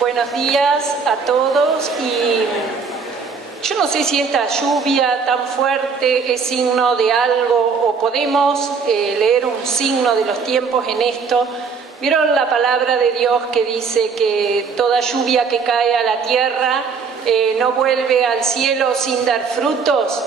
Buenos días a todos. Y yo no sé si esta lluvia tan fuerte es signo de algo o podemos leer un signo de los tiempos en esto. ¿Vieron la palabra de Dios que dice que toda lluvia que cae a la tierra no vuelve al cielo sin dar frutos?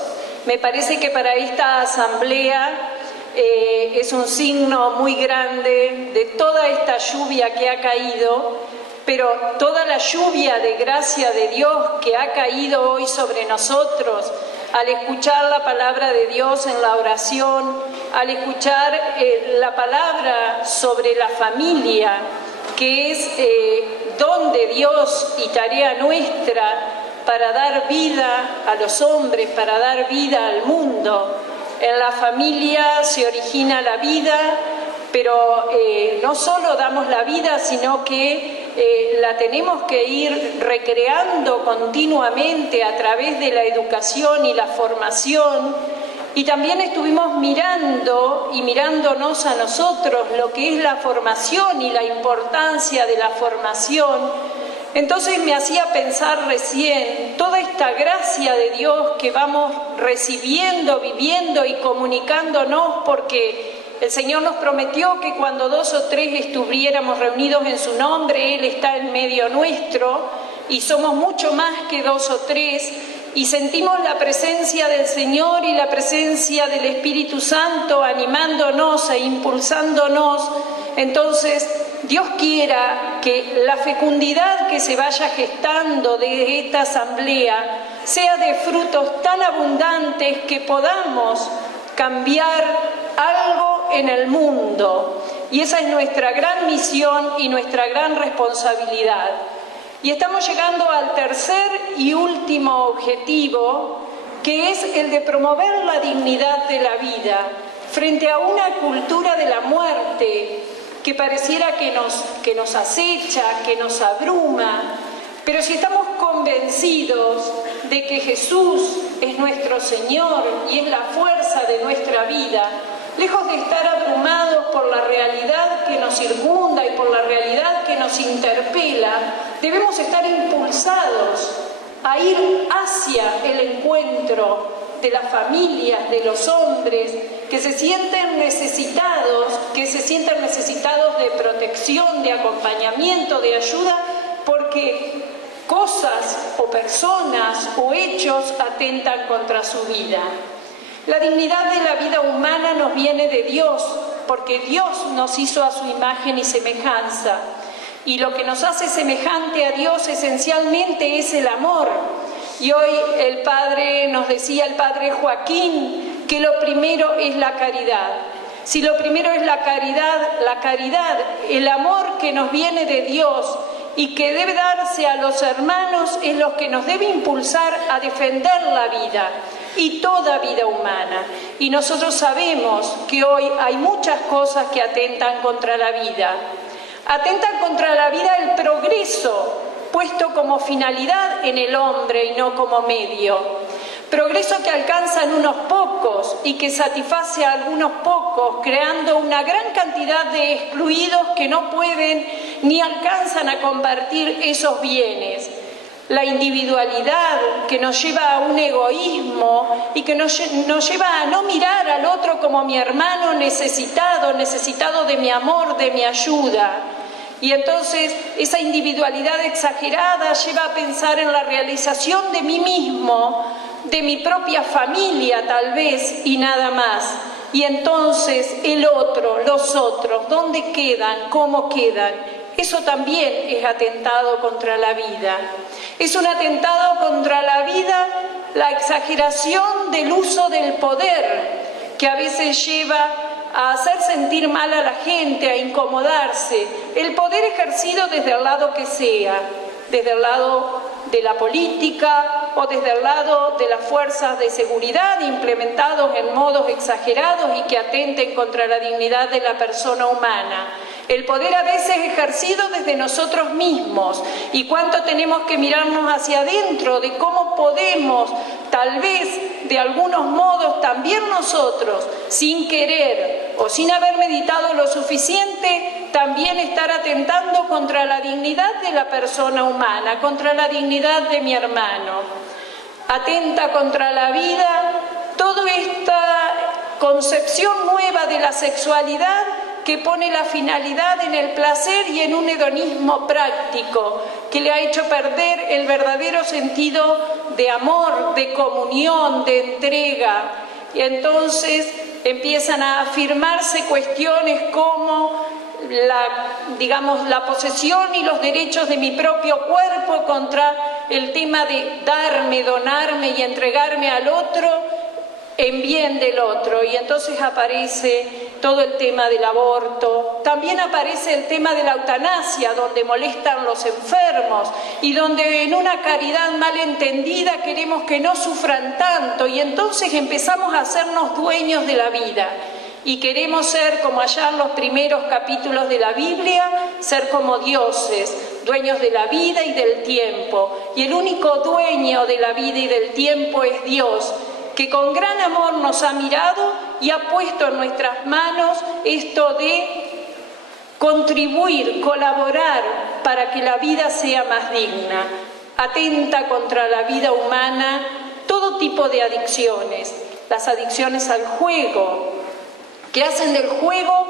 Me parece que para esta asamblea es un signo muy grande de toda esta lluvia que ha caído, pero toda la lluvia de gracia de Dios que ha caído hoy sobre nosotros, al escuchar la palabra de Dios en la oración, al escuchar la palabra sobre la familia, que es don de Dios y tarea nuestra para dar vida a los hombres, para dar vida al mundo. En la familia se origina la vida, pero no solo damos la vida, sino que la tenemos que ir recreando continuamente a través de la educación y la formación. Y también estuvimos mirando y mirándonos a nosotros lo que es la formación y la importancia de la formación. Entonces me hacía pensar recién toda esta gracia de Dios que vamos recibiendo, viviendo y comunicándonos, porque el Señor nos prometió que cuando 2 o 3 estuviéramos reunidos en su nombre, Él está en medio nuestro, y somos mucho más que 2 o 3, y sentimos la presencia del Señor y la presencia del Espíritu Santo animándonos e impulsándonos. Entonces, Dios quiera que la fecundidad que se vaya gestando de esta asamblea sea de frutos tan abundantes que podamos cambiar algo en el mundo. Y esa es nuestra gran misión y nuestra gran responsabilidad. Y estamos llegando al tercer y último objetivo, que es el de promover la dignidad de la vida frente a una cultura de la muerte que pareciera que nos acecha, que nos abruma. Pero si estamos convencidos de que Jesús es nuestro Señor y es la fuerza de nuestra vida, lejos de estar abrumados por la realidad que nos circunda y por la realidad que nos interpela, debemos estar impulsados a ir hacia el encuentro de las familias, de los hombres que se sienten necesitados de protección, de acompañamiento, de ayuda, porque cosas o personas o hechos atentan contra su vida. La dignidad de la vida humana nos viene de Dios, porque Dios nos hizo a su imagen y semejanza. Y lo que nos hace semejante a Dios esencialmente es el amor. Y hoy el Padre nos decía, el Padre Joaquín, que lo primero es la caridad. Si lo primero es la caridad, el amor que nos viene de Dios y que debe darse a los hermanos es lo que nos debe impulsar a defender la vida y toda vida humana. Y nosotros sabemos que hoy hay muchas cosas que atentan contra la vida. Atentan contra la vida el progreso, puesto como finalidad en el hombre y no como medio. Progreso que alcanzan unos pocos y que satisface a algunos pocos, creando una gran cantidad de excluidos que no pueden ni alcanzan a compartir esos bienes. La individualidad que nos lleva a un egoísmo y que nos lleva a no mirar al otro como mi hermano necesitado de mi amor, de mi ayuda. Y entonces esa individualidad exagerada lleva a pensar en la realización de mí mismo, de mi propia familia tal vez, y nada más. Y entonces el otro, los otros, ¿dónde quedan? ¿Cómo quedan? Eso también es atentado contra la vida. Es un atentado contra la vida la exageración del uso del poder, que a veces lleva a hacer sentir mal a la gente, a incomodarse. El poder ejercido desde el lado que sea, desde el lado de la política o desde el lado de las fuerzas de seguridad implementados en modos exagerados y que atenten contra la dignidad de la persona humana. El poder a veces ejercido desde nosotros mismos, y cuánto tenemos que mirarnos hacia adentro de cómo podemos, tal vez de algunos modos también nosotros, sin querer o sin haber meditado lo suficiente, también estar atentando contra la dignidad de la persona humana, contra la dignidad de mi hermano. Atenta contra la vida toda esta concepción nueva de la sexualidad que pone la finalidad en el placer y en un hedonismo práctico, que le ha hecho perder el verdadero sentido de amor, de comunión, de entrega. Y entonces empiezan a afirmarse cuestiones como la posesión y los derechos de mi propio cuerpo contra el tema de darme, donarme y entregarme al otro en bien del otro. Y entonces aparece todo el tema del aborto, también aparece el tema de la eutanasia, donde molestan los enfermos y donde en una caridad mal entendida queremos que no sufran tanto, y entonces empezamos a hacernos dueños de la vida y queremos ser, como allá en los primeros capítulos de la Biblia, ser como dioses, dueños de la vida y del tiempo. Y el único dueño de la vida y del tiempo es Dios, que con gran amor nos ha mirado y ha puesto en nuestras manos esto de contribuir, colaborar para que la vida sea más digna. Atenta contra la vida humana todo tipo de adicciones, las adicciones al juego, que hacen del juego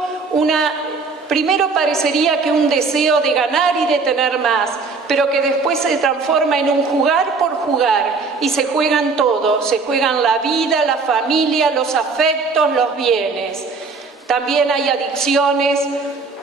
primero parecería que un deseo de ganar y de tener más, pero que después se transforma en un jugar por jugar, y se juegan todo, se juegan la vida, la familia, los afectos, los bienes. También hay adicciones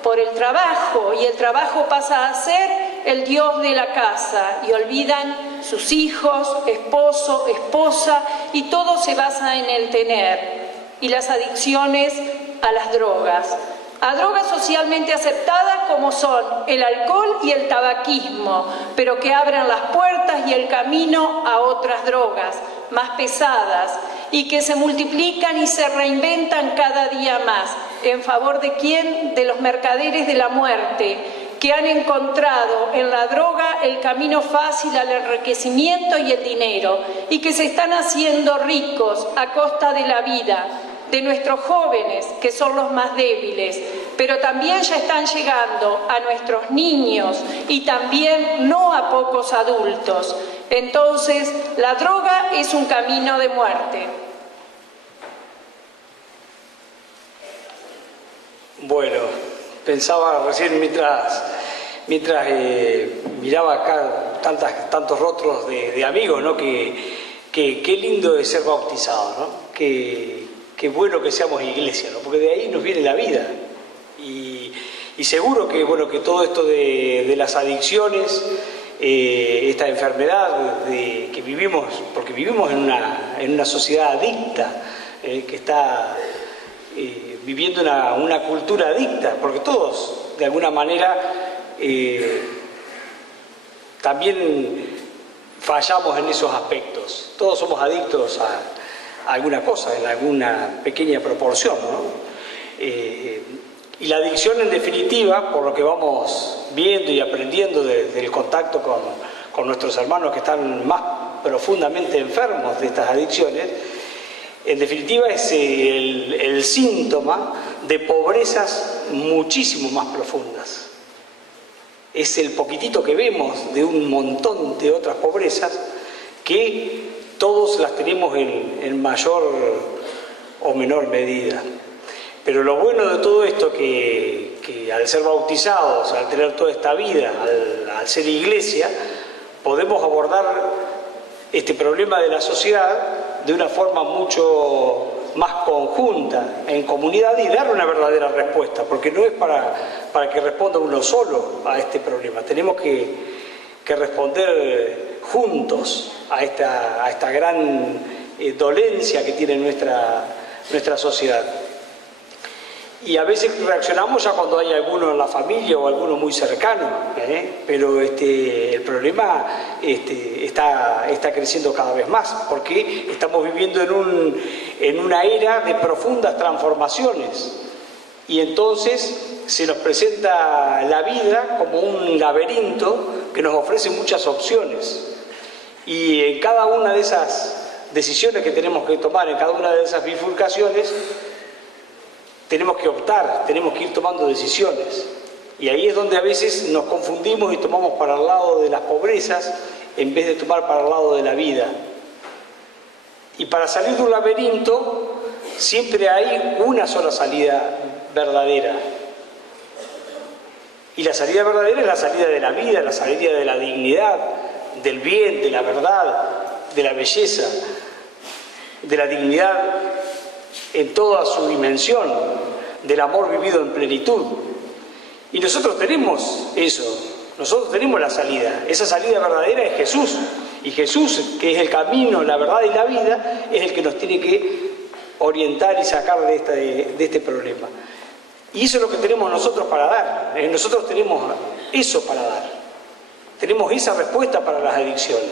por el trabajo, y el trabajo pasa a ser el Dios de la casa, y olvidan sus hijos, esposo, esposa, y todo se basa en el tener. Y las adicciones a las drogas, a drogas socialmente aceptadas como son el alcohol y el tabaquismo, pero que abren las puertas y el camino a otras drogas más pesadas y que se multiplican y se reinventan cada día más. ¿En favor de quién? De los mercaderes de la muerte, que han encontrado en la droga el camino fácil al enriquecimiento y el dinero, y que se están haciendo ricos a costa de la vida, de nuestros jóvenes, que son los más débiles, pero también ya están llegando a nuestros niños y también no a pocos adultos. Entonces, la droga es un camino de muerte. Bueno, pensaba recién mientras miraba acá tantos rostros de amigos, ¿no? Qué lindo es ser bautizado, ¿no? Qué bueno que seamos iglesia, ¿no? Porque de ahí nos viene la vida. Y seguro que, que todo esto de las adicciones, esta enfermedad que vivimos, porque vivimos en una sociedad adicta, que está viviendo una cultura adicta, porque todos, de alguna manera, también fallamos en esos aspectos. Todos somos adictos a alguna cosa, en alguna pequeña proporción, ¿no? Y la adicción, en definitiva, por lo que vamos viendo y aprendiendo del contacto con nuestros hermanos que están más profundamente enfermos de estas adicciones, en definitiva es el síntoma de pobrezas muchísimo más profundas. Es el poquitito que vemos de un montón de otras pobrezas que todos las tenemos en mayor o menor medida. Pero lo bueno de todo esto que al ser bautizados, al tener toda esta vida, al ser iglesia, podemos abordar este problema de la sociedad de una forma mucho más conjunta, en comunidad, y dar una verdadera respuesta, porque no es para que responda uno solo a este problema. Tenemos que responder juntos a esta gran dolencia que tiene nuestra sociedad. Y a veces reaccionamos ya cuando hay alguno en la familia o alguno muy cercano, pero el problema está creciendo cada vez más, porque estamos viviendo en una era de profundas transformaciones, y entonces se nos presenta la vida como un laberinto que nos ofrece muchas opciones, y en cada una de esas decisiones que tenemos que tomar, en cada una de esas bifurcaciones, tenemos que optar, tenemos que ir tomando decisiones. Y ahí es donde a veces nos confundimos y tomamos para el lado de las pobrezas en vez de tomar para el lado de la vida. Y para salir de un laberinto siempre hay una sola salida verdadera. Y la salida verdadera es la salida de la vida, la salida de la dignidad, del bien, de la verdad, de la belleza, de la dignidad en toda su dimensión, del amor vivido en plenitud. Y nosotros tenemos eso, nosotros tenemos la salida. Esa salida verdadera es Jesús. Y Jesús, que es el camino, la verdad y la vida, es el que nos tiene que orientar y sacar de este problema. Y eso es lo que tenemos nosotros para dar. Nosotros tenemos eso para dar. Tenemos esa respuesta para las adicciones.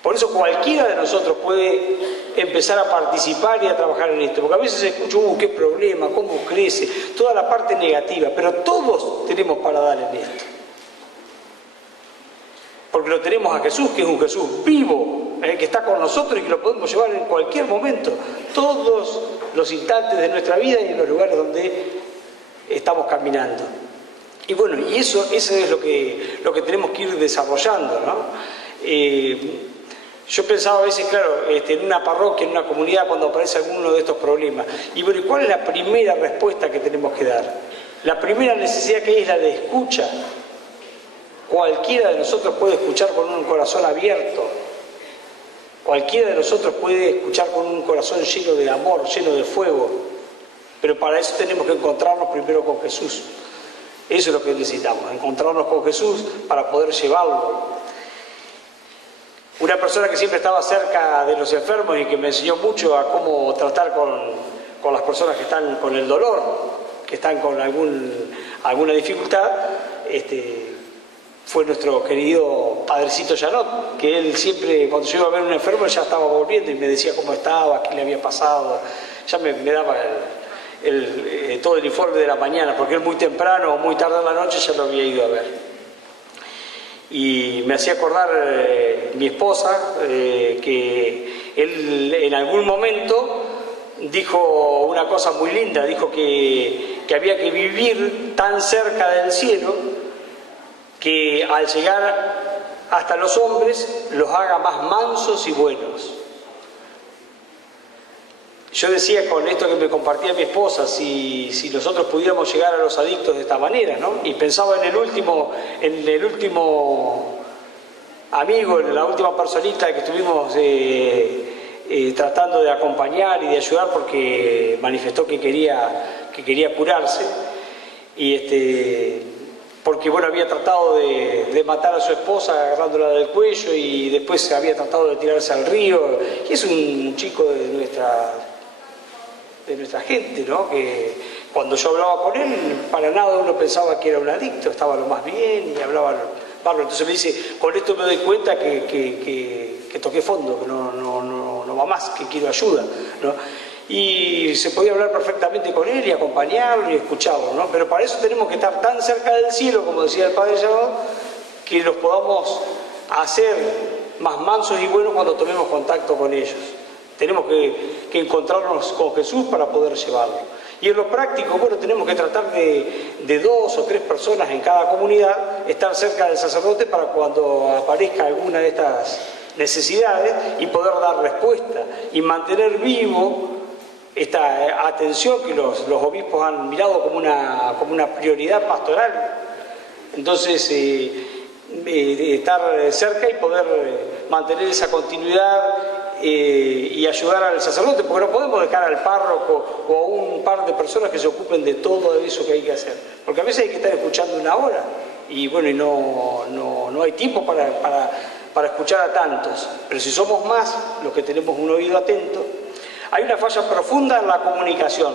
Por eso cualquiera de nosotros puede empezar a participar y a trabajar en esto. Porque a veces se escucha, qué problema, cómo crece, toda la parte negativa. Pero todos tenemos para dar en esto. Porque lo tenemos a Jesús, que es un Jesús vivo, que está con nosotros y que lo podemos llevar en cualquier momento, todos los instantes de nuestra vida y en los lugares donde estamos caminando. Y bueno, y eso es lo que tenemos que ir desarrollando, ¿no? Yo pensaba a veces, claro, en una parroquia, en una comunidad, cuando aparece alguno de estos problemas, y bueno, ¿cuál es la primera respuesta que tenemos que dar? La primera necesidad que hay es la de escucha. Cualquiera de nosotros puede escuchar con un corazón abierto. Cualquiera de nosotros puede escuchar con un corazón lleno de amor, lleno de fuego. Pero para eso tenemos que encontrarnos primero con Jesús. Eso es lo que necesitamos, encontrarnos con Jesús para poder llevarlo. Una persona que siempre estaba cerca de los enfermos y que me enseñó mucho a cómo tratar con las personas que están con el dolor, que están con alguna dificultad, fue nuestro querido Padrecito Janot, que él siempre, cuando yo iba a ver a un enfermo, ya estaba volviendo y me decía cómo estaba, qué le había pasado. Ya me daba todo el informe de la mañana, porque él muy temprano o muy tarde en la noche ya lo había ido a ver. Y me hacía acordar mi esposa, que él en algún momento dijo una cosa muy linda, dijo que había que vivir tan cerca del cielo que al llegar hasta los hombres los haga más mansos y buenos. Yo decía con esto que me compartía mi esposa, si nosotros pudiéramos llegar a los adictos de esta manera, ¿no? Y pensaba en el último amigo, en la última personita que estuvimos tratando de acompañar y de ayudar porque manifestó que quería curarse. Y porque bueno, había tratado de matar a su esposa agarrándola del cuello y después había tratado de tirarse al río. Y es un chico de nuestra gente, ¿no? Que cuando yo hablaba con él, para nada uno pensaba que era un adicto, estaba lo más bien y hablaba bárbaro. Entonces me dice, con esto me doy cuenta que toqué fondo, que no va más, que quiero ayuda, ¿no? Y se podía hablar perfectamente con él y acompañarlo y escucharlo, ¿no? Pero para eso tenemos que estar tan cerca del cielo, como decía el Padre Janot, que los podamos hacer más mansos y buenos cuando tomemos contacto con ellos. Tenemos que encontrarnos con Jesús para poder llevarlo. Y en lo práctico, bueno, tenemos que tratar de 2 o 3 personas en cada comunidad, estar cerca del sacerdote para cuando aparezca alguna de estas necesidades y poder dar respuesta y mantener vivo esta atención que los obispos han mirado como una prioridad pastoral. Entonces, estar cerca y poder mantener esa continuidad y ayudar al sacerdote, porque no podemos dejar al párroco o a un par de personas que se ocupen de todo eso que hay que hacer, porque a veces hay que estar escuchando una hora y bueno, y no hay tiempo para escuchar a tantos, pero si somos más los que tenemos un oído atento. Hay una falla profunda en la comunicación.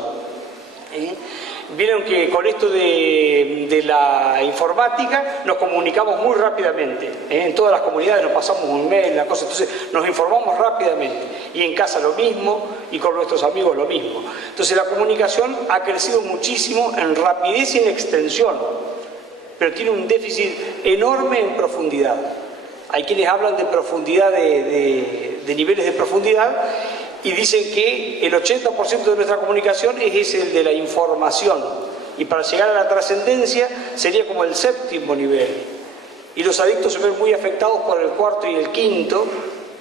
Vieron que con esto de la informática nos comunicamos muy rápidamente. En todas las comunidades nos pasamos un mail, la cosa, entonces nos informamos rápidamente. Y en casa lo mismo, y con nuestros amigos lo mismo. Entonces la comunicación ha crecido muchísimo en rapidez y en extensión, pero tiene un déficit enorme en profundidad. Hay quienes hablan de profundidad, de niveles de profundidad, y dicen que el 80% de nuestra comunicación es el de la información, Y para llegar a la trascendencia sería como el séptimo nivel. Y los adictos se ven muy afectados por el cuarto y el quinto,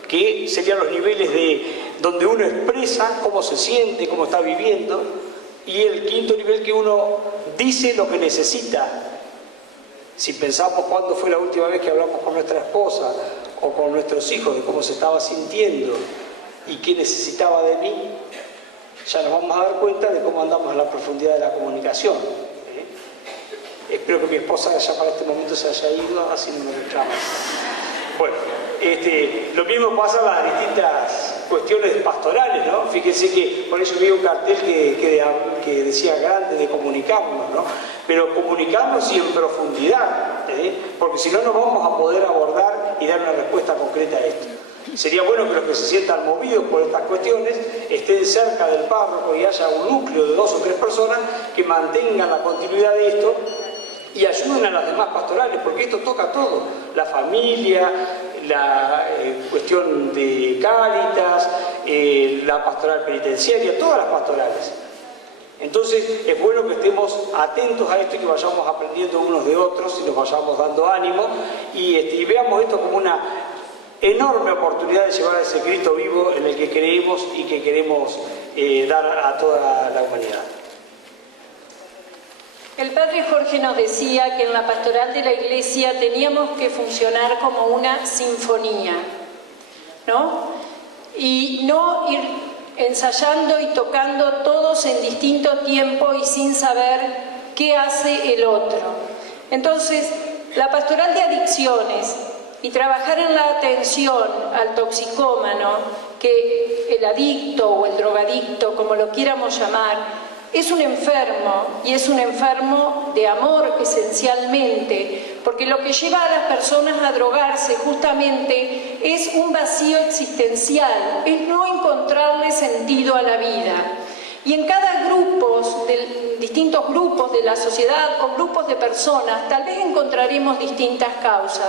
que serían los niveles de donde uno expresa cómo se siente, cómo está viviendo, y el quinto nivel que uno dice lo que necesita. Si pensamos cuándo fue la última vez que hablamos con nuestra esposa o con nuestros hijos de cómo se estaba sintiendo y qué necesitaba de mí, ya nos vamos a dar cuenta de cómo andamos en la profundidad de la comunicación. Espero que mi esposa ya para este momento se haya ido, así no me reclama. Bueno, lo mismo pasa en las distintas cuestiones pastorales, ¿no? Fíjense que por eso vi un cartel que decía grande de comunicarnos, ¿no? Pero comunicarnos y en profundidad, porque si no, no vamos a poder abordar y dar una respuesta concreta a esto. Sería bueno que los que se sientan movidos por estas cuestiones estén cerca del párroco y haya un núcleo de 2 o 3 personas que mantengan la continuidad de esto y ayuden a las demás pastorales, porque esto toca todo, la familia, la cuestión de Cáritas, la pastoral penitenciaria, todas las pastorales. Entonces es bueno que estemos atentos a esto y que vayamos aprendiendo unos de otros y nos vayamos dando ánimo y veamos esto como una enorme oportunidad de llevar a ese Cristo vivo en el que creemos y que queremos dar a toda la humanidad. El padre Jorge nos decía que en la pastoral de la Iglesia teníamos que funcionar como una sinfonía, ¿no? Y no ir ensayando y tocando todos en distinto tiempo y sin saber qué hace el otro. Entonces, la pastoral de adicciones y trabajar en la atención al toxicómano, que el adicto o el drogadicto, como lo quieramos llamar, es un enfermo, y es un enfermo de amor esencialmente, porque lo que lleva a las personas a drogarse justamente es un vacío existencial, es no encontrarle sentido a la vida. Y en cada distintos grupos de la sociedad o grupos de personas, tal vez encontraremos distintas causas,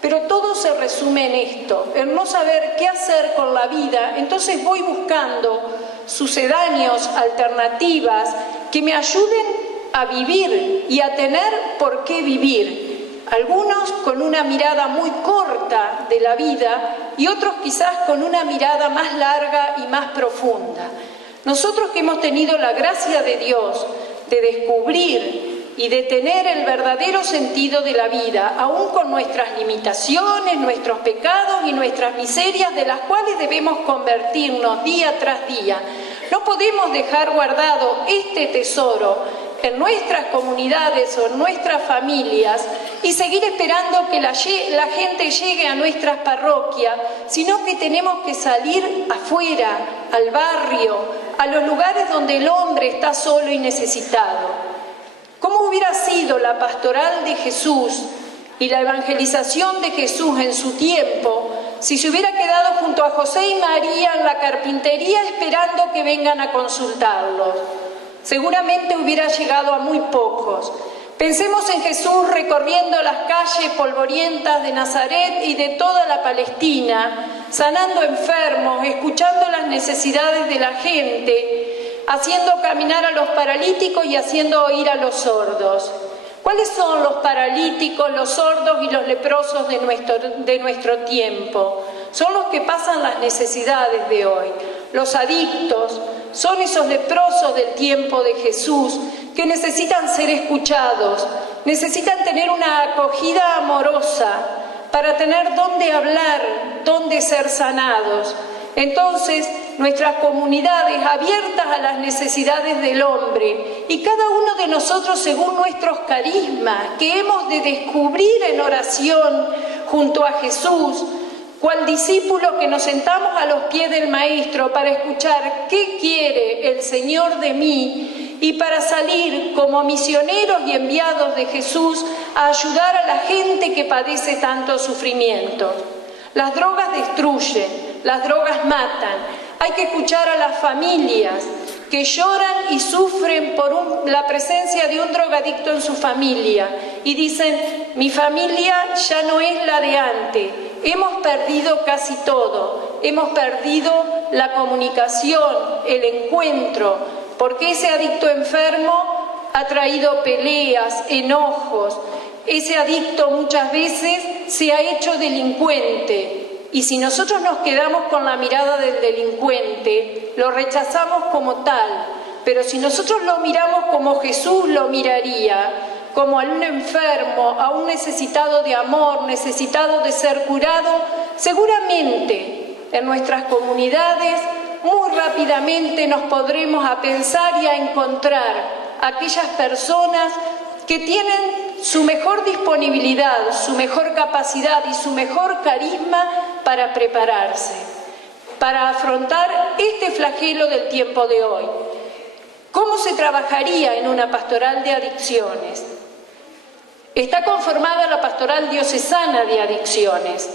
pero todo se resume en esto, en no saber qué hacer con la vida. Entonces voy buscando sucedáneos, alternativas que me ayuden a vivir y a tener por qué vivir. Algunos con una mirada muy corta de la vida y otros quizás con una mirada más larga y más profunda. Nosotros que hemos tenido la gracia de Dios de descubrir y de tener el verdadero sentido de la vida, aún con nuestras limitaciones, nuestros pecados y nuestras miserias, de las cuales debemos convertirnos día tras día, no podemos dejar guardado este tesoro en nuestras comunidades o en nuestras familias y seguir esperando que la gente llegue a nuestras parroquias, sino que tenemos que salir afuera, al barrio, a los lugares donde el hombre está solo y necesitado. ¿Cómo hubiera sido la pastoral de Jesús y la evangelización de Jesús en su tiempo si se hubiera quedado junto a José y María en la carpintería esperando que vengan a consultarlos? Seguramente hubiera llegado a muy pocos. Pensemos en Jesús recorriendo las calles polvorientas de Nazaret y de toda la Palestina, sanando enfermos, escuchando las necesidades de la gente, haciendo caminar a los paralíticos y haciendo oír a los sordos. ¿Cuáles son los paralíticos, los sordos y los leprosos de nuestro tiempo? Son los que pasan las necesidades de hoy. Los adictos son esos leprosos del tiempo de Jesús que necesitan ser escuchados, necesitan tener una acogida amorosa para tener dónde hablar, dónde ser sanados. Entonces, nuestras comunidades abiertas a las necesidades del hombre y cada uno de nosotros según nuestros carismas que hemos de descubrir en oración junto a Jesús, cual discípulo que nos sentamos a los pies del Maestro para escuchar qué quiere el Señor de mí y para salir como misioneros y enviados de Jesús a ayudar a la gente que padece tantos sufrimientos. Las drogas destruyen, las drogas matan. Hay que escuchar a las familias que lloran y sufren por la presencia de un drogadicto en su familia y dicen, mi familia ya no es la de antes, hemos perdido casi todo, hemos perdido la comunicación, el encuentro, porque ese adicto enfermo ha traído peleas, enojos. Ese adicto muchas veces se ha hecho delincuente. Y si nosotros nos quedamos con la mirada del delincuente, lo rechazamos como tal. Pero si nosotros lo miramos como Jesús lo miraría, como a un enfermo, a un necesitado de amor, necesitado de ser curado, seguramente en nuestras comunidades muy rápidamente nos podremos a pensar y a encontrar aquellas personas que tienen su mejor disponibilidad, su mejor capacidad y su mejor carisma para prepararse, para afrontar este flagelo del tiempo de hoy. ¿Cómo se trabajaría en una pastoral de adicciones? Está conformada la pastoral diocesana de adicciones,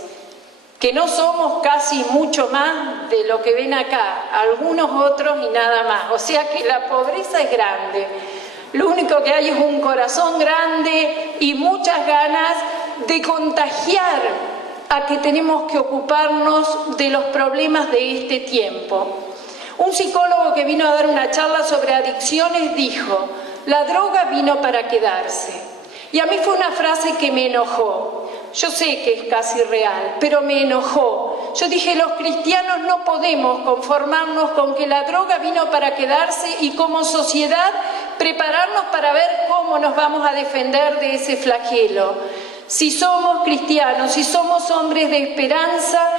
que no somos casi mucho más de lo que ven acá, algunos otros y nada más. O sea que la pobreza es grande. Lo único que hay es un corazón grande y muchas ganas de contagiar a que tenemos que ocuparnos de los problemas de este tiempo. Un psicólogo que vino a dar una charla sobre adicciones dijo: la droga vino para quedarse. Y a mí fue una frase que me enojó. Yo sé que es casi real, pero me enojó. Yo dije, los cristianos no podemos conformarnos con que la droga vino para quedarse y como sociedad prepararnos para ver cómo nos vamos a defender de ese flagelo. Si somos cristianos, si somos hombres de esperanza,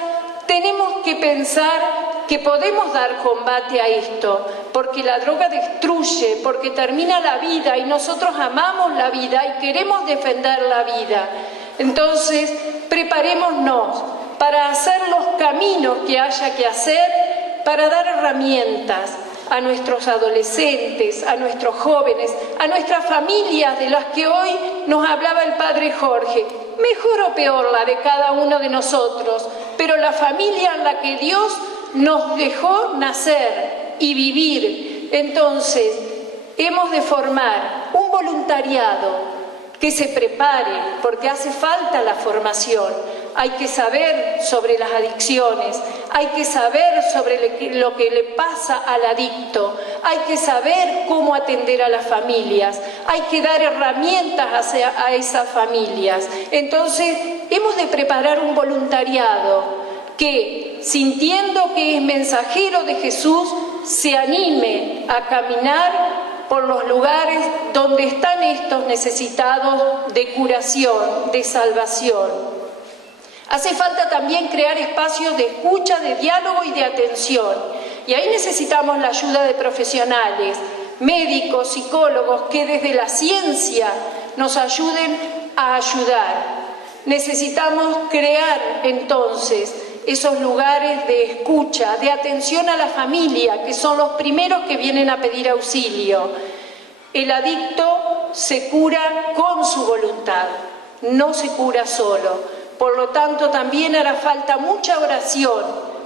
tenemos que pensar que podemos dar combate a esto, porque la droga destruye, porque termina la vida y nosotros amamos la vida y queremos defender la vida. Entonces, preparémonos para hacer los caminos que haya que hacer, para dar herramientas a nuestros adolescentes, a nuestros jóvenes, a nuestras familias de las que hoy nos hablaba el Padre Jorge. Mejor o peor la de cada uno de nosotros, pero la familia en la que Dios nos dejó nacer y vivir. Entonces, hemos de formar un voluntariado que se prepare, porque hace falta la formación. Hay que saber sobre las adicciones, hay que saber sobre lo que le pasa al adicto, hay que saber cómo atender a las familias, hay que dar herramientas a esas familias. Entonces, hemos de preparar un voluntariado que, sintiendo que es mensajero de Jesús, se anime a caminar por los lugares donde están estos necesitados de curación, de salvación. Hace falta también crear espacios de escucha, de diálogo y de atención. Y ahí necesitamos la ayuda de profesionales, médicos, psicólogos, que desde la ciencia nos ayuden a ayudar. Necesitamos crear entonces esos lugares de escucha, de atención a la familia, que son los primeros que vienen a pedir auxilio. El adicto se cura con su voluntad, no se cura solo. Por lo tanto, también hará falta mucha oración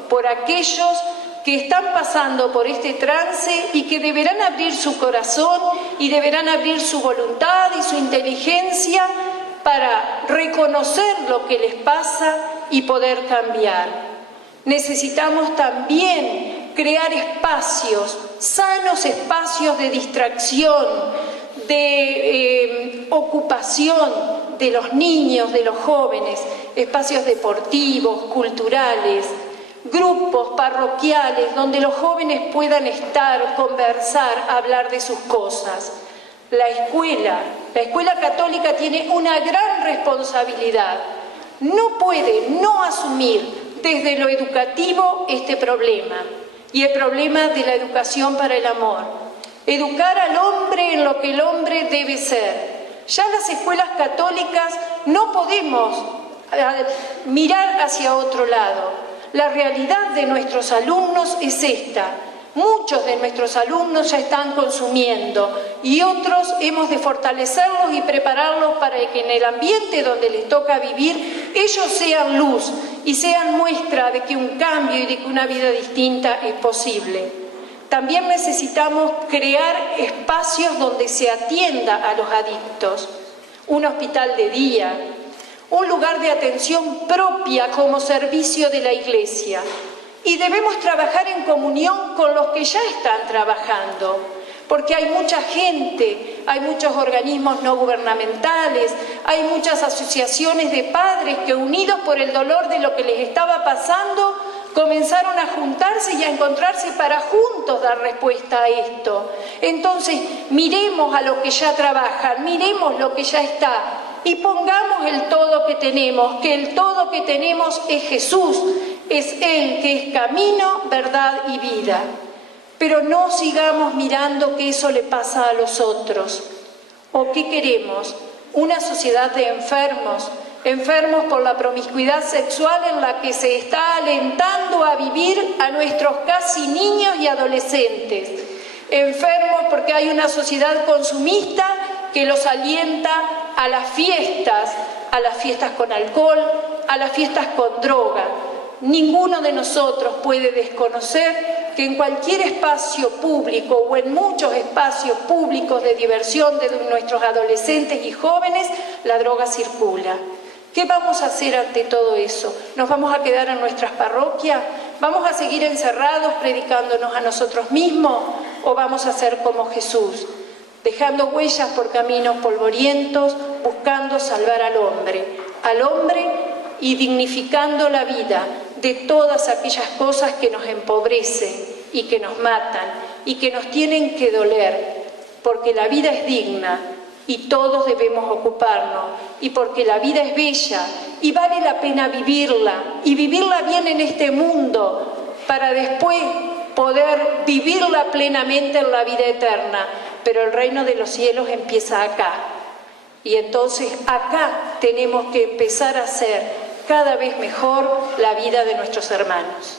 por aquellos que están pasando por este trance y que deberán abrir su corazón y deberán abrir su voluntad y su inteligencia para reconocer lo que les pasa y poder cambiar. Necesitamos también crear espacios, sanos espacios de distracción, de ocupación de los niños, de los jóvenes, espacios deportivos, culturales, grupos parroquiales donde los jóvenes puedan estar, conversar, hablar de sus cosas. La escuela católica tiene una gran responsabilidad. No puede no asumir desde lo educativo este problema y el problema de la educación para el amor. Educar al hombre en lo que el hombre debe ser. Ya las escuelas católicas no podemos mirar hacia otro lado. La realidad de nuestros alumnos es esta. Muchos de nuestros alumnos ya están consumiendo y otros hemos de fortalecerlos y prepararlos para que en el ambiente donde les toca vivir ellos sean luz y sean muestra de que un cambio y de que una vida distinta es posible. También necesitamos crear espacios donde se atienda a los adictos, un hospital de día, un lugar de atención propia como servicio de la Iglesia. Y debemos trabajar en comunión con los que ya están trabajando, porque hay mucha gente, hay muchos organismos no gubernamentales, hay muchas asociaciones de padres que, unidos por el dolor de lo que les estaba pasando, comenzaron a juntarse y a encontrarse para juntos dar respuesta a esto. Entonces, miremos a lo que ya trabajan, miremos lo que ya está y pongamos el todo que tenemos, que el todo que tenemos es Jesús, es Él que es camino, verdad y vida. Pero no sigamos mirando que eso le pasa a los otros. ¿O qué queremos? Una sociedad de enfermos, enfermos por la promiscuidad sexual en la que se está alentando a vivir a nuestros casi niños y adolescentes. Enfermos porque hay una sociedad consumista que los alienta a las fiestas con alcohol, a las fiestas con droga. Ninguno de nosotros puede desconocer que en cualquier espacio público o en muchos espacios públicos de diversión de nuestros adolescentes y jóvenes, la droga circula. ¿Qué vamos a hacer ante todo eso? ¿Nos vamos a quedar en nuestras parroquias? ¿Vamos a seguir encerrados predicándonos a nosotros mismos? ¿O vamos a ser como Jesús, dejando huellas por caminos polvorientos, buscando salvar al hombre y dignificando la vida de todas aquellas cosas que nos empobrecen y que nos matan y que nos tienen que doler, porque la vida es digna y todos debemos ocuparnos, y porque la vida es bella y vale la pena vivirla, y vivirla bien en este mundo, para después poder vivirla plenamente en la vida eterna. Pero el reino de los cielos empieza acá, y entonces acá tenemos que empezar a hacer cada vez mejor la vida de nuestros hermanos.